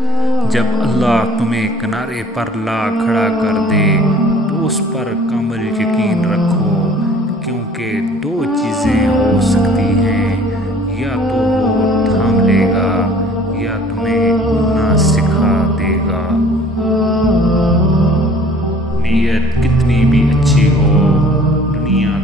जब अल्लाह तुम्हें किनारे पर ला खड़ा कर दे तो उस पर कामिल यकीन रखो, क्योंकि दो चीज़ें हो सकती हैं, या तो वो थाम लेगा या तुम्हें उड़ना सिखा देगा। नीयत कितनी भी अच्छी हो, दुनिया